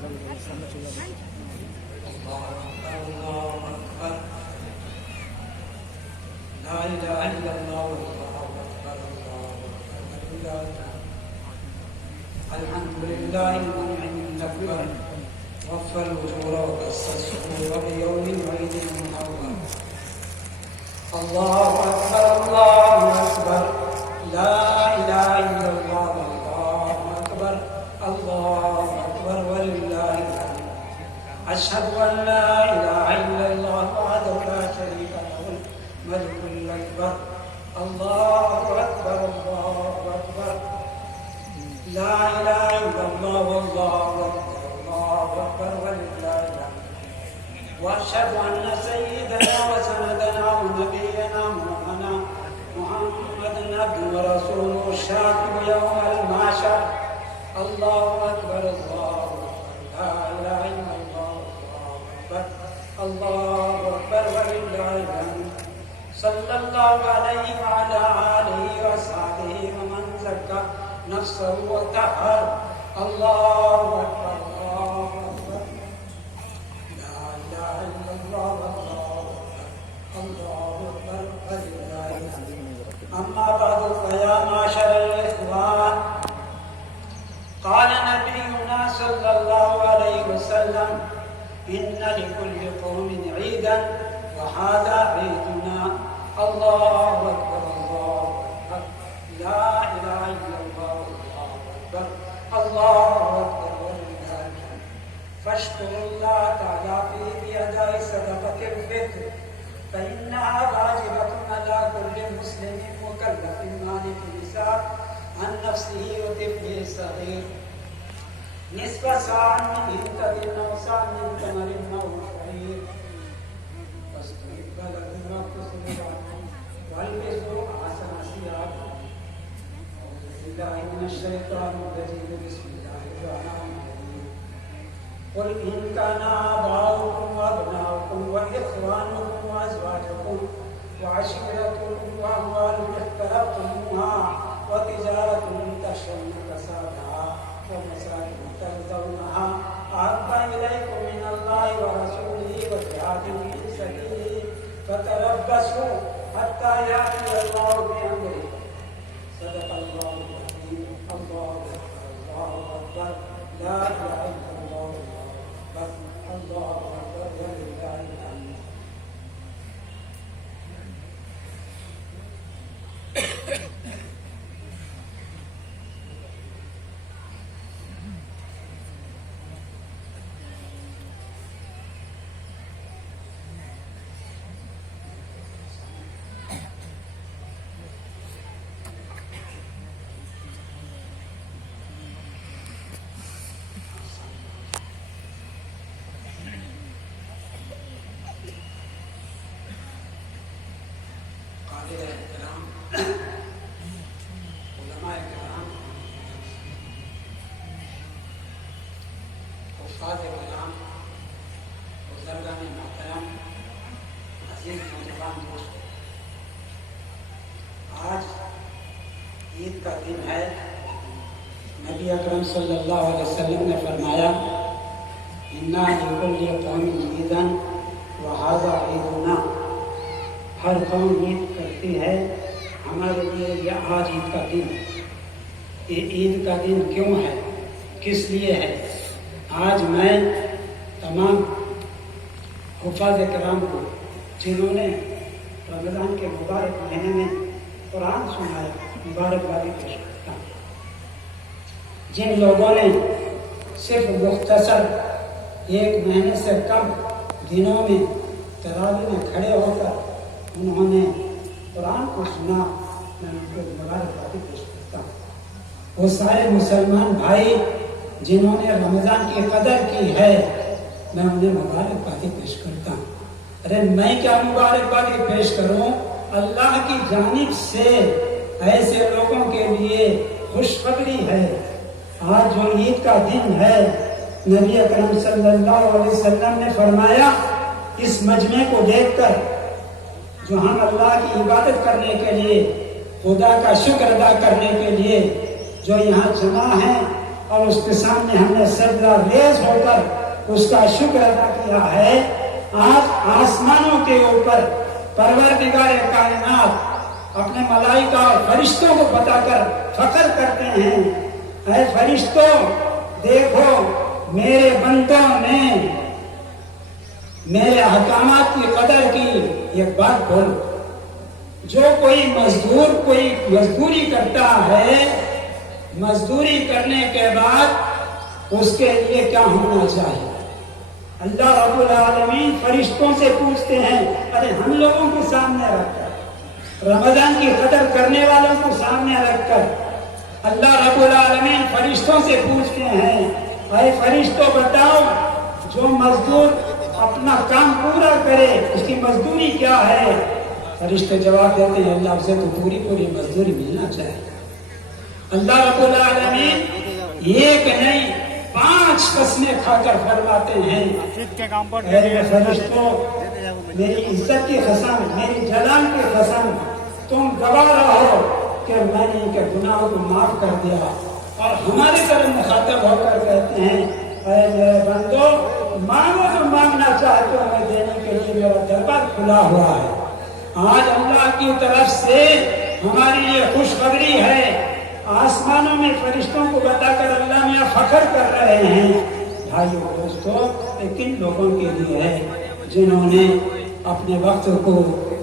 لا إله إلا الله والله أكبر الله أكبر الحمد لله المنعم الأكبر وفى الأجور وقص الصدور بيوم العيد المنور الله أكبر الله أكبر لا إله إلا الله والله أكبر الله أكبر ولله الحمد أشهد أن لا إله إلا الله وحده لا شريك له الملك الأكبر الله أكبر الله أكبر لا إله إلا الله والله أكبر الله أكبر ولله الحمد وأشهد أن سيدنا وسندنا ونبينا مولانا محمدا عبده ورسوله الشافع يوم المعشر الله أكبر الله أكبر لا إله إلا الله الله أكبر ولله الحمد صلى الله عليه وعلى آله وصحبه ومن زكى نفسه وطهر الله أكبر الله أكبر لا إله إلا الله الله أكبر ولله الحمد أما بعد فيا معشر الإخوان قال نبينا صلى الله عليه وسلم إن لكل قوم عيدا وهذا عيدنا الله أكبر الله أكبر لا إله إلا الله الله أكبر الله أكبر ولله الحمد فاشكروا الله تعالى في أداء صدقة الفطر فإنها واجبة على كل مسلم مكلف مالك نساء عن نفسه وطفله الصغير نصف ساعة من إنتاج أو ساعة من تمر أو شعير فاستقبل المقتصد عنه والبسوا أحسن ثيابه أعوذ بالله من الشيطان الرجيم بسم الله الرحمن الرحيم قل إن كان آباؤكم وأبناؤكم وإخوانكم وأزواجكم وعشيرتكم وأموال اقترفتموها وتجارة تخشون كسادها ومساكن ترضونها أحب إليكم من الله ورسوله وجهاد في سبيله فتربصوا حتى يأتي الله بأمره صدق الله العظيم الله أكبر الله أكبر لا إله إلا الله الله أكبر ولله الحمد آج عید کا دن ہے. نبی اکرم صلی اللہ علیہ وسلم نے فرمایا اِنَّا لِكُلِّ قَوْمٍ عِيدًا وَهَذَا عِيدُنَا. ہر قوم عید کرتی ہے، ہمارے لیے یہ آج عید کا دن. یہ عید کا دن کیوں ہے، کس لیے ہے؟ آج میں تمام حفاظ کرام کو جنہوں نے رمضان کے مبارک مہینے میں قرآن سنایا مبارکبادی پیش کرتا ہوں. جن لوگوں نے صرف مختصر ایک مہینے سے کم دنوں میں تراویح میں کھڑے ہو کر انہوں نے قرآن کو سنا، میں ان کو مبارکبادی پیش کرتا ہوں. وہ سارے مسلمان بھائی جنہوں نے رمضان کی قدر کی ہے، میں انہیں مبارکبادی پیش کرتا ہوں. ارے میں کیا مبارکبادی پیش کروں، اللہ کی جانب سے ایسے لوگوں کے لیے خوشخبری ہے. آج جو عید کا دن ہے، نبی اکرم صلی اللہ علیہ وسلم نے فرمایا اس مجمع کو دیکھ کر جو ہم اللہ کی عبادت کرنے کے لیے، خدا کا شکر ادا کرنے کے لیے جو یہاں جمع ہیں، اور اس کے سامنے ہم نے سجدہ ریز ہو کر اس کا شکر ادا کیا ہے۔ آج آسمانوں کے اوپر پروردگار کائنات اپنے ملائکہ اور فرشتوں کو بتا کر فخر کرتے ہیں، اے فرشتوں دیکھو میرے بندوں نے میرے احکامات کی قدر کی۔ ایک بات بول، جو کوئی مزدور کوئی مزدوری کرتا ہے، مزدوری کرنے کے بعد اس کے لیے کیا ہونا چاہیے؟ اللہ رب العالمین فرشتوں سے پوچھتے ہیں، ارے ہم لوگوں کے سامنے رکھ کر، رمضان کی قدر کرنے والوں کو سامنے رکھ کر اللہ رب العالمین فرشتوں سے پوچھتے ہیں، اے فرشتوں بتاؤ جو مزدور اپنا کام پورا کرے اس کی مزدوری کیا ہے؟ فرشتے جواب دیتے ہیں، اللہ سے تو پوری مزدوری ملنا چاہیے۔ اللہ رب العالمین ایک نہیں 5 قسمیں کھا کر فرماتے ہیں، اے فرشتوں میری عزت کی قسم، میری جلال کی قسم، تم گواہ رہو کہ میں نے ان کے گناہوں کو معاف کر دیا۔ اور ہماری طرف مخاطب ہو کر کہتے ہیں، اے میرے بندو مانگو جو مانگنا چاہتے ہو، میں دینے کے لیے میرا دربار کھلا ہوا ہے۔ آج اللہ کی طرف سے ہماری یہ خوشخبری ہے، آسمانوں میں فرشتوں کو بتا کر اللہ میاں فخر کر رہے ہیں۔ بھائیو دوستو، کن لوگوں کے لیے ہے جنہوں نے اپنے وقت کو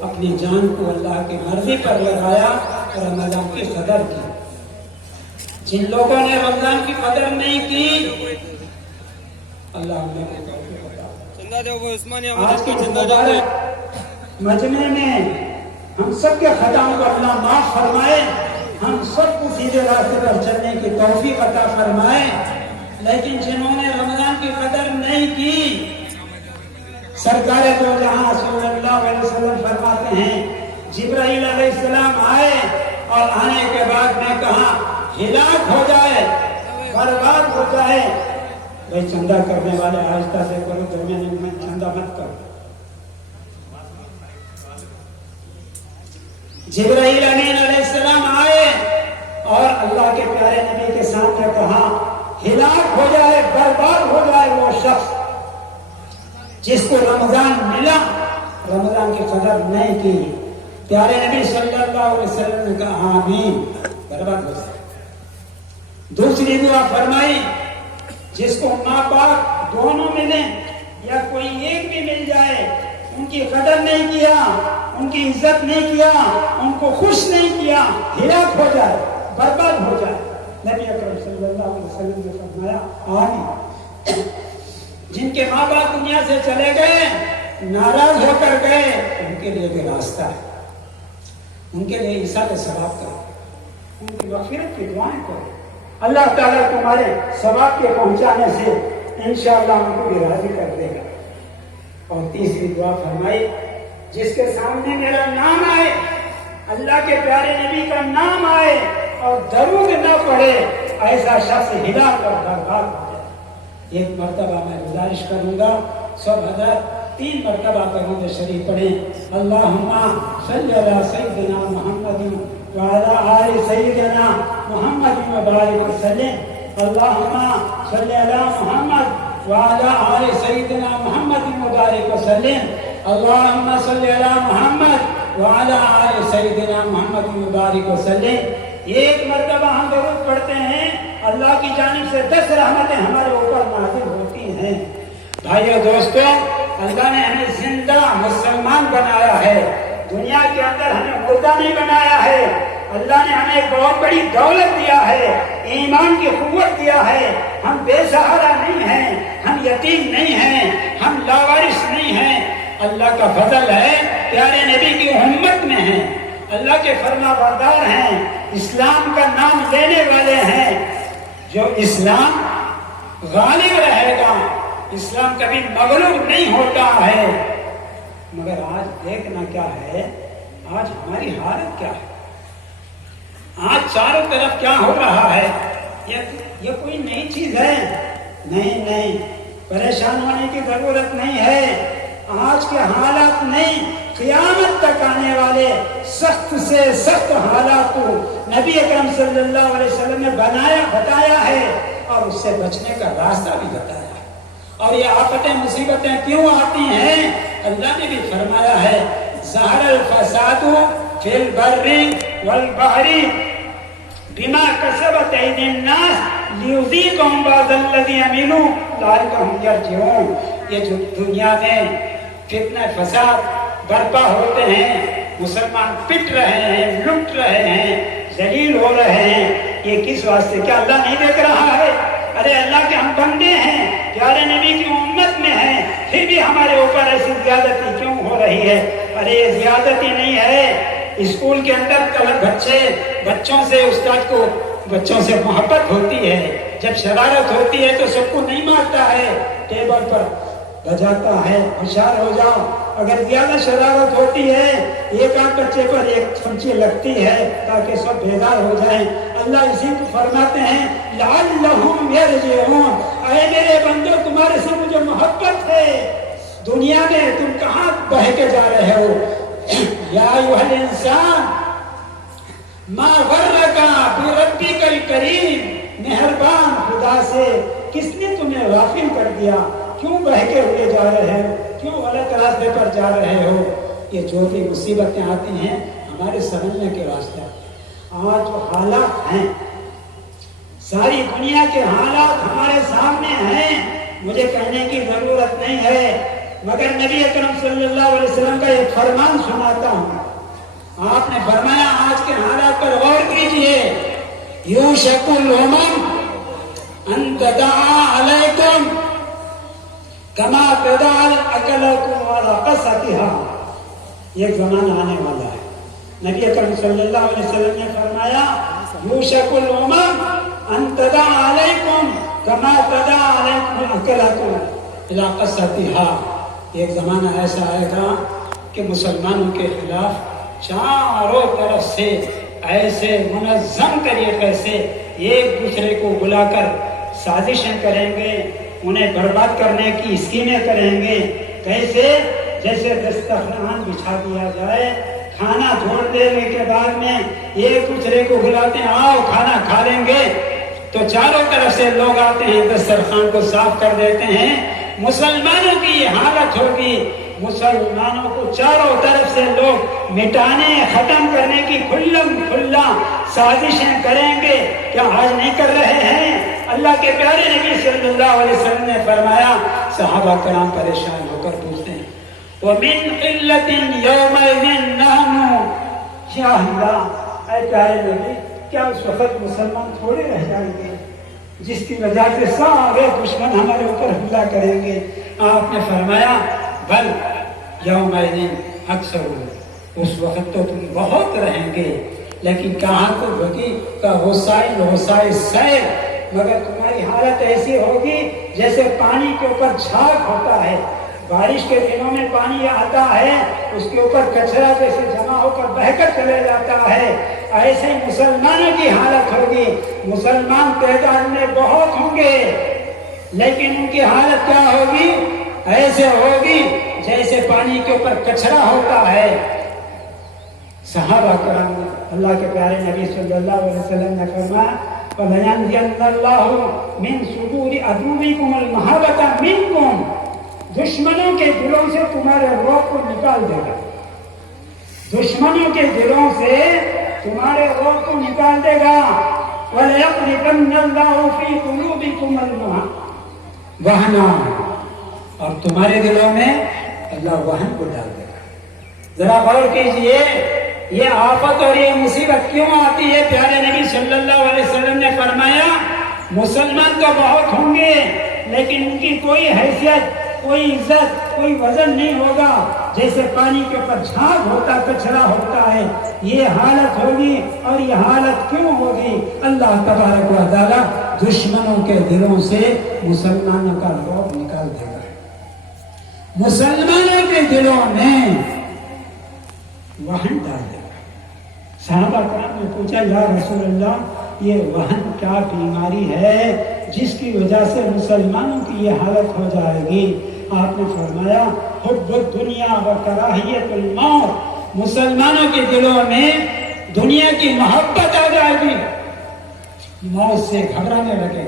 اپنی جان کو اللہ کی مرضی پر لگایا اور رمضان کی قدر کی۔ جن لوگوں نے رمضان کی قدر نہیں کی، اللہ آج کی مجمع میں ہم سب کے خطاؤں کو اللہ معاف فرمائے، ہم سب کو سیدھے راستے پر چلنے کی توفیق عطا فرمائے۔ لیکن جنہوں نے رمضان کی قدر نہیں کی، سرکار دو جہاں صلی اللہ علیہ وسلم فرماتے ہیں، جبرائیل علیہ السلام آئے اور آنے کے بعد میں کہا ہلاک ہو جائے، برباد ہو جائے۔ بھائی چندہ کرنے والے آہستہ سے کرو، درمیان میں چندہ مت کرو۔ جبرائیل امین علیہ السلام آئے اور اللہ کے پیارے نبی کے سامنے کہا ہلاک ہو جائے، برباد ہو جائے وہ شخص جس کو رمضان ملا، رمضان کی قدر نہیں کی۔ پیارے نبی صلی اللہ علیہ وسلم نے کہا آمین، برباد ہو جائے۔ دوسری دعا فرمائی، جس کو ماں باپ دونوں ملیں یا کوئی ایک بھی مل جائے، ان کی قدر نہیں کیا، ان کی عزت نہیں کیا، ان کو خوش نہیں کیا، ہلاک ہو جائے، برباد ہو جائے۔ نبی اکرم صلی اللہ علیہ وسلم نے فرمایا آمین۔ جن کے ماں باپ دنیا سے چلے گئے، ناراض ہو کر گئے، ان کے لیے بھی راستہ ہے، ان کے لیے ایثار ثواب کرو، ان کی مغفرت کی دعائیں کرو۔ اللہ تعالیٰ تمہارے ثواب کے پہنچانے سے انشاءاللہ ان کو بھی راضی کر دے گا۔ اور تیسری دعا فرمائی، جس کے سامنے میرا نام آئے، اللہ کے پیارے نبی کا نام آئے اور درود نہ پڑھے، ایسا شخص ہلاک اور برباد ہو جائے۔ ایک مرتبہ میں گزارش کروں گا، سب حضرت 3 مرتبہ درود شریف پڑھیں۔ اللہم صلی علی سیدنا محمد وعلی آل سیدنا محمد وبارک وسلم۔ اللہم صلی علی محمد وعلی آل سیدنا محمد وبارک وسلم۔ اللہم صلی علی محمد وعلی آل سیدنا محمد وبارک وسلم۔ ایک مرتبہ ہم درود پڑھتے ہیں، اللہ کی جانب سے 10 رحمتیں ہمارے اوپر نازل ہوتی ہیں۔ بھائیو دوستو، اللہ نے ہمیں زندہ مسلمان بنایا ہے، دنیا کے اندر ہمیں مردہ نہیں بنایا ہے۔ اللہ نے ہمیں ایک بہت بڑی دولت دیا ہے، ایمان کی قوت دیا ہے۔ ہم بے سہارا نہیں ہیں، ہم یتیم نہیں ہیں، ہم لاوارث نہیں ہیں۔ اللہ کا فضل ہے، پیارے نبی کی امت میں ہیں، اللہ کے فرما بردار ہیں، اسلام کا نام لینے والے ہیں۔ جو اسلام غالب رہے گا، اسلام کبھی مغلوب نہیں ہوتا ہے۔ مگر آج دیکھنا کیا ہے، آج ہماری حالت کیا ہے، آج چاروں طرف کیا ہو رہا ہے۔ یہ کوئی نئی چیز ہے؟ نہیں، پریشان ہونے کی ضرورت نہیں ہے۔ آج کے حالات نہیں، قیامت تک آنے والے سخت سے سخت حالات کو نبی اکرم صلی اللہ علیہ وسلم نے بتایا ہے۔ اور اس سے بچنے کا راستہ بھی بتایا۔ اور یہ آفتیں مصیبتیں کیوں آتی ہیں؟ اللہ نے بھی فرمایا ہے ظہر الفساد فی البر والبحر بما کسبت ایدی الناس لیذیقہم بعض الذی عملوا لعلہم یرجعون۔ یہ جو دنیا میں فتنہ فساد برپا ہوتے ہیں، مسلمان پٹ رہے ہیں، لٹ رہے ہیں، ذلیل ہو رہے ہیں، یہ کس واسطے؟ کیا اللہ نہیں دیکھ رہا ہے؟ ارے اللہ کے ہم بندے ہیں، پیارے نبی کی امت میں ہیں، پھر بھی ہمارے اوپر ایسی زیادتی کیوں ہو رہی ہے؟ ارے یہ زیادتی نہیں ہے۔ اسکول کے اندر بچوں سے استاد کو بچوں سے محبت ہوتی ہے، جب شرارت ہوتی ہے تو سب کو نہیں مارتا ہے، ٹیبل پر بجاتا ہے، ہوشیار ہو جاؤ۔ اگر زیادہ شرارت ہوتی ہے، ایک آدھ بچے پر ایک چمچی لگتی ہے تاکہ سب بیدار ہو جائیں۔ اللہ اسی کو فرماتے ہیں لعلہم یرجعون، اے میرے بندو تمہارے سے مجھے محبت ہے، دنیا میں تم کہاں بہہ کے جا رہے ہو؟ یا ایھا الانسان ما غرک بربک الکریم، مہربان خدا سے کس نے تمہیں غافل کر دیا؟ کیوں بہکے ہوئے جا رہے ہو؟ کیوں غلط راستے پر جا رہے ہو؟ یہ جو بھی مصیبتیں آتی ہیں ہمارے سمجھنے کے راستے آتے ہیں۔ آج جو حالات ہیں، ساری دنیا کے حالات ہمارے سامنے ہیں، مجھے کہنے کی ضرورت نہیں ہے، مگر نبی اکرم صلی اللہ علیہ وسلم کا ایک فرمان سناتا ہوں۔ آپ نے فرمایا آج کے حالات پر غور کیجئے، یوشک الامم ان تدعا علیکم کما تدعا الاکلۃ علی قصتها، ایک زمانہ آنے والا ہے۔ نبی اکرم صلی اللہ علیہ وسلم نے فرمایا یوشک الامم ان تدعا علیکم کما تدعا علیکم الاکلۃ الی قصتها، ایک زمانہ ایسا آئے گا کہ مسلمانوں کے خلاف چاروں طرف سے ایسے منظم طریقے سے ایک دوسرے کو بلا کر سازشیں کریں گے، انہیں برباد کرنے کی اسکیمیں کریں گے۔ کیسے؟ جیسے دسترخوان بچھا دیا جائے، کھانا چھوڑ دینے کے بعد میں ایک دوسرے کو بلاتے ہیں آؤ کھانا کھا لیں گے، تو چاروں طرف سے لوگ آتے ہیں، دسترخوان کو صاف کر دیتے ہیں۔ مسلمانوں کی یہ حالت ہوگی، مسلمانوں کو چاروں طرف سے لوگ مٹانے ختم کرنے کی کھلم کھلا سازشیں کریں گے۔ کیا آج نہیں کر رہے ہیں؟ اللہ کے پیارے نبی صلی اللہ علیہ وسلم نے فرمایا، صحابہ کرام پریشان ہو کر پوچھتے ہیں وَمِنْ قِلَّةٍ يَوْمَئِذٍ نَحْنُ، یا اللہ اے پیارے نبی کیا اس وقت مسلمان تھوڑے رہ جائیں گے جس کی وجہ سے سارے دشمن ہمارے اوپر حملہ کریں گے؟ آپ نے فرمایا بل یومئذ اکثر، اس وقت تو تم بہت رہیں گے، لیکن کہاں تو بگی کا غصائے سیل، مگر تمہاری حالت ایسی ہوگی جیسے پانی کے اوپر جھاگ ہوتا ہے، بارش کے دنوں میں پانی آتا ہے، اس کے اوپر کچرا جیسے جمع ہو کر بہہ کر چلے جاتا ہے، ایسے مسلمانوں کی حالت ہوگی۔ مسلمان تعداد میں بہت ہوں گے، لیکن ان کی حالت کیا ہوگی؟ ایسے ہوگی جیسے پانی کے اوپر کچرا ہوتا ہے۔ صحابہ کرام اللہ کے پیارے نبی صلی اللہ علیہ وسلم نے فرمایا وَلَيَنزِعَنَّ اللَّهُ مِن صُدُورِ عَدُوِّكُمُ الْمَحَبَّةَ مِنكُمْ، دشمنوں کے دلوں سے تمہارے روح کو نکال دے گا، دشمنوں کے دلوں سے تمہارے روح کو نکال دے گا۔ وَلَيَقْذِفَنَّ اللَّهُ فِي قُلُوبِكُمُ الْوَهْنَ، اور تمہارے دلوں میں اللہ وہن کو ڈال دے گا۔ ذرا غور کیجئے، یہ آفت اور یہ مصیبت کیوں آتی ہے؟ پیارے نبی صلی اللہ علیہ وسلم نے فرمایا مسلمان تو بہت ہوں گے، لیکن ان کی کوئی حیثیت، کوئی عزت، کوئی وزن نہیں ہوگا، جیسے پانی کے اوپر جھاگ ہوتا، کچرا ہوتا ہے، یہ حالت ہوگی۔ اور یہ حالت کیوں ہوگی؟ اللہ تبارک و تعالی دشمنوں کے دلوں سے مسلمانوں کا رعب نکال دے گا، مسلمانوں کے دلوں میں وہن ڈال دے گا۔ صحابہ کرام نے پوچھا یا رسول اللہ یہ وہن کیا بیماری ہے جس کی وجہ سے مسلمانوں کی یہ حالت ہو جائے گی؟ آپ نے فرمایا حب الدنیا و کراہیت الموت، مسلمانوں کے دلوں میں دنیا کی محبت آ جائے گی، موت سے گھبرانے لگے،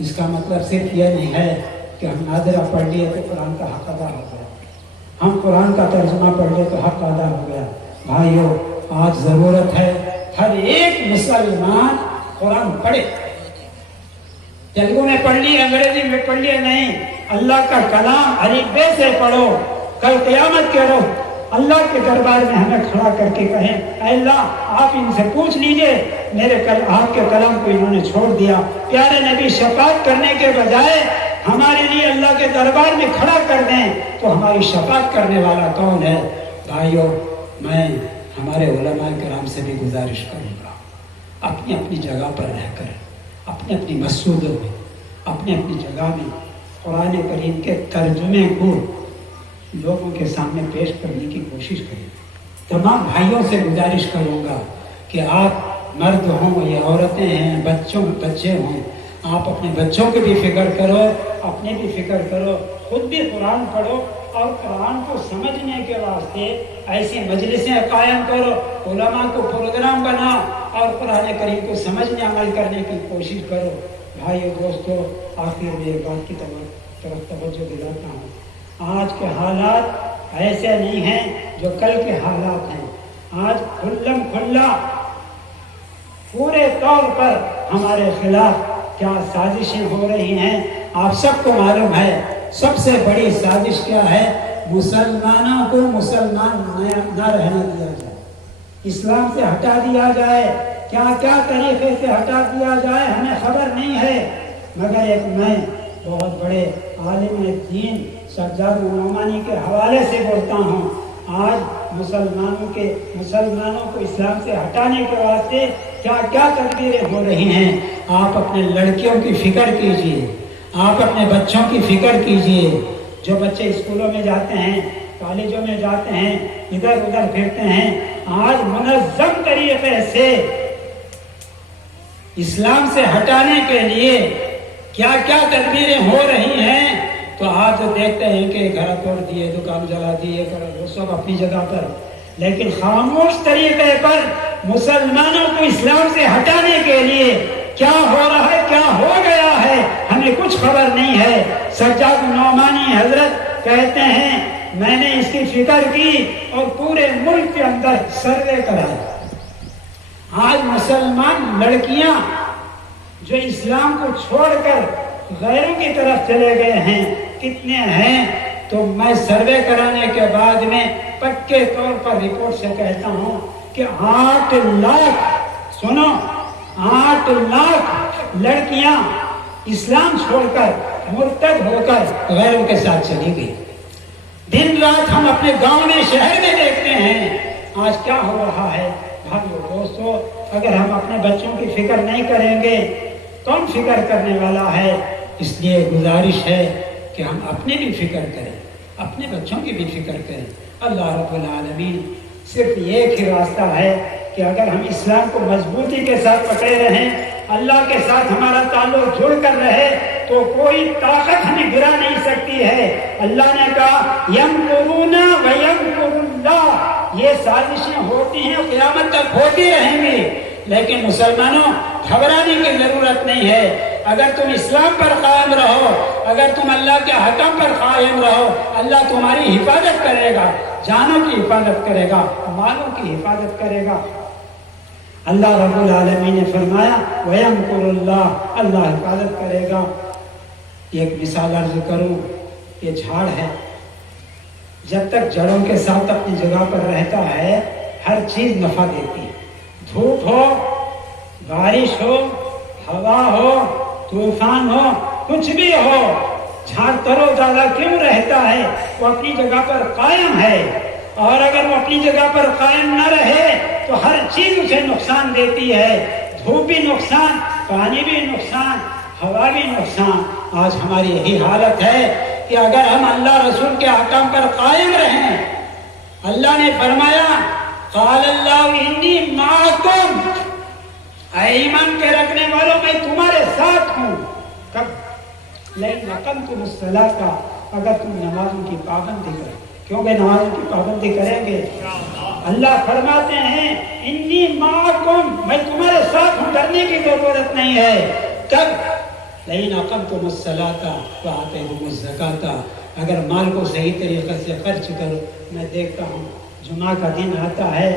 اس کا مطلب صرف یہ نہیں ہے کہ ہم نادرہ پڑھ لیے تو قرآن کا حق ادا ہو گیا، ہم قرآن کا ترجمہ پڑھ لے تو حق ادا ہو گیا۔ بھائیو، آج ضرورت ہے ہر ایک مسلمان قرآن پڑھے۔ تیلگو میں پڑھ لیے، انگریزی میں پڑھ لیے نہیں، اللہ کا کلام الف بے سے پڑھو۔ کل قیامت کے روز اللہ کے دربار میں ہمیں کھڑا کر کے کہیں، اے اللہ آپ ان سے پوچھ لیجئے آپ کے کلام کو انہوں نے چھوڑ دیا۔ پیارے نبی شفاعت کرنے کے بجائے ہمارے لیے اللہ کے دربار میں کھڑا کر دیں تو ہماری شفاعت کرنے والا کون ہے؟ بھائیو، میں ہمارے علماء کرام سے بھی گزارش کروں گا، اپنی اپنی جگہ پر رہ کر، اپنی اپنی مسجدوں میں، اپنی اپنی جگہ میں قرآن کریم کے ترجمے کو لوگوں کے سامنے پیش کرنے کی کوشش کریں۔ تمام بھائیوں سے گزارش کروں گا کہ آپ مرد ہوں یا عورتیں ہیں، بچے ہوں، آپ اپنے بچوں کی بھی فکر کرو، اپنے بھی فکر کرو، خود بھی قرآن پڑھو اور قرآن کو سمجھنے کے واسطے ایسی مجلسیں قائم کرو، علماء کو پروگرام بناؤ اور قرآن کریم کو سمجھنے عمل کرنے کی کوشش کرو۔ بھائیو دوستو، آخر میں ایک بات کی طرف توجہ دلاتا ہوں، آج کے حالات ایسے نہیں ہیں جو کل کے حالات ہیں۔ آج کھلم کھلا پورے طور پر ہمارے خلاف کیا سازشیں ہو رہی ہیں، آپ سب کو معلوم ہے۔ سب سے بڑی سازش کیا ہے؟ مسلمانوں کو مسلمان نہ رہنے دیا جائے، اسلام سے ہٹا دیا جائے، کیا کیا طریقے سے ہٹا دیا جائے ہمیں خبر نہیں ہے، مگر ایک میں بہت بڑے عالم دین سجاد نعمانی کے حوالے سے بولتا ہوں، آج مسلمانوں کو اسلام سے ہٹانے کے واسطے کیا کیا تدبیریں ہو رہی ہیں۔ آپ اپنے لڑکیوں کی فکر کیجئے، آپ اپنے بچوں کی فکر کیجئے، جو بچے اسکولوں میں جاتے ہیں، کالجوں میں جاتے ہیں، ادھر ادھر پھرتے ہیں، آج منظم طریقے سے اسلام سے ہٹانے کے لیے کیا کیا تدبیریں ہو رہی ہیں، تو آج دیکھتے ہیں کہ گھر توڑ دیے، دکان جلا دیے، وہ سب اپنی جگہ پر، لیکن خاموش طریقے پر مسلمانوں کو اسلام سے ہٹانے کے لیے کیا ہو رہا ہے، کیا ہو گیا ہے، ہمیں کچھ خبر نہیں ہے۔ سجاد نعمانی حضرت کہتے ہیں میں نے اس کی فکر کی اور پورے ملک کے اندر سروے کرایا، آج مسلمان لڑکیاں جو اسلام کو چھوڑ کر غیروں کی طرف چلے گئے ہیں کتنے ہیں، تو میں سروے کرانے کے بعد میں پکے طور پر رپورٹ سے کہتا ہوں کہ 8 لاکھ، سنو، 8 لاکھ لڑکیاں اسلام چھوڑ کر مرتد ہو کر غیروں کے ساتھ چلی گئی۔ دن رات ہم اپنے گاؤں میں، شہر میں دیکھتے ہیں آج کیا ہو رہا ہے۔ بھائیو دوستو، اگر ہم اپنے بچوں کی فکر نہیں کریں گے کون فکر کرنے والا ہے؟ اس لیے گزارش ہے کہ ہم اپنے بھی فکر کریں، اپنے بچوں کی بھی فکر کریں۔ اللہ رب العالمین صرف ایک ہی راستہ ہے کہ اگر ہم اسلام کو مضبوطی کے ساتھ پکڑے رہیں، اللہ کے ساتھ ہمارا تعلق جڑ کر رہے، تو کوئی طاقت ہمیں گرا نہیں سکتی ہے۔ اللہ نے کہا یمکرون ویمکر اللہ، یہ سازشیں ہوتی ہیں، قیامت تک ہوتی رہیں گی، لیکن مسلمانوں گھبرانے کی ضرورت نہیں ہے۔ اگر تم اسلام پر قائم رہو، اگر تم اللہ کے حکم پر قائم رہو، اللہ تمہاری حفاظت کرے گا، جانوں کی حفاظت کرے گا، مالوں کی حفاظت کرے گا۔ اللہ رب العالمین نے فرمایا وَيَمْكُرُ اللَّهُ، اللہ حفاظت کرے گا۔ ایک مثال عرض کروں، یہ جھاڑ ہے، جب تک جڑوں کے ساتھ اپنی جگہ پر رہتا ہے ہر چیز نفع دیتی ہے، دھوپ ہو، بارش ہو، ہوا ہو، طوفان ہو، کچھ بھی ہو، جھاڑ ترو تازہ کیوں رہتا ہے؟ وہ اپنی جگہ پر قائم ہے، اور اگر وہ اپنی جگہ پر قائم نہ رہے تو ہر چیز اسے نقصان دیتی ہے، دھوپ بھی نقصان، پانی بھی نقصان، ہوا بھی نقصان۔ آج ہماری یہی حالت ہے کہ اگر ہم اللہ رسول کے احکام پر قائم رہیں، اللہ نے فرمایا قال اللہ انی معکم، اے ایمان کے رکھنے والوں میں تمہارے ساتھ ہوں، کب لیکن اقمتم الصلاۃ، اگر تم نمازوں کی پابندی کرو، کیونکہ نمازوں کی پابندی کریں گے، اللہ فرماتے ہیں انی معکم، میں تمہارے ساتھ ہوں، ڈرنے کی ضرورت نہیں ہے۔ کب لئن اقمتم الصلاۃ وآتیتم الزکاۃ، اگر مال کو صحیح طریقے سے خرچ کرو. میں دیکھتا ہوں جمعہ کا دن آتا ہے،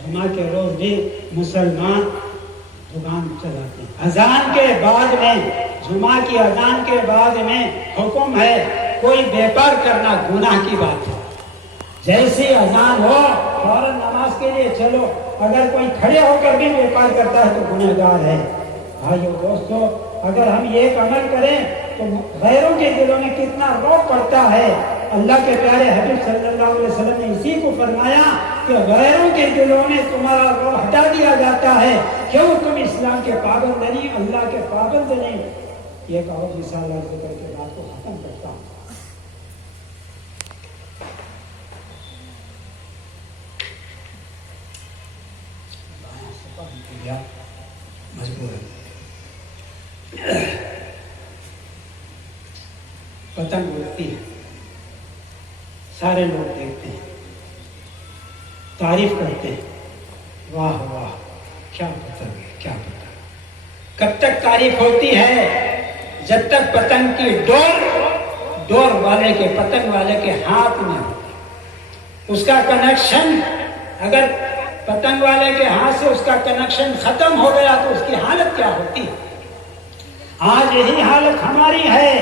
جمعہ کے روز بھی مسلمان دکان چلاتے ہیں. اذان کے بعد میں، جمعہ کی اذان کے بعد میں حکم ہے کوئی بیپار کرنا گناہ کی بات ہے. جیسی اذان ہو فوراً نماز کے لیے چلو. اگر کوئی کھڑے ہو کر بھی بیپار کرتا ہے تو گنہگار ہے. بھائیو دوستو، اگر ہم یہ عمل کریں تو غیروں کے دلوں میں کتنا رعب پڑتا ہے. اللہ کے پیارے حبیب صلی اللہ علیہ وسلم نے اسی کو فرمایا کہ غیروں کے دلوں میں تمہارا رعب ہٹا دیا جاتا ہے. کیوں؟ تم اسلام کے پابند نہیں، اللہ کے پابند نہیں. ایک اور مثال عرض کر کے بات کو ختم کرتا ہوں. مجبور ہے. پتنگ اڑتی ہے، سارے لوگ دیکھتے ہیں، تعریف کرتے ہیں، واہ واہ کیا پتنگ ہے، کیا پتنگ. کب تک تعریف ہوتی ہے؟ جب تک پتنگ کی ڈور والے کے، پتنگ والے کے ہاتھ میں ہوتی. اس کا کنیکشن اگر پتنگ والے کے ہاتھ سے اس کا کنیکشن ختم ہو گیا تو اس کی حالت کیا ہوتی. آج یہی حالت ہماری ہے.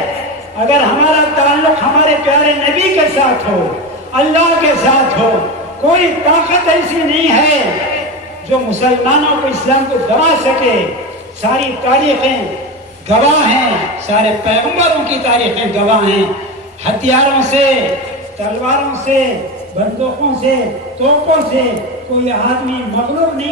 اگر ہمارا تعلق ہمارے پیارے نبی کے ساتھ ہو، اللہ کے ساتھ ہو، کوئی طاقت ایسی نہیں ہے جو مسلمانوں کو، اسلام کو دبا سکے. ساری تاریخیں گواہ ہیں، سارے پیغمبروں کی تاریخیں گواہ ہیں. ہتھیاروں سے، تلواروں سے، بندوقوں سے، توپوں سے کوئی آدمی مغلوب نہیں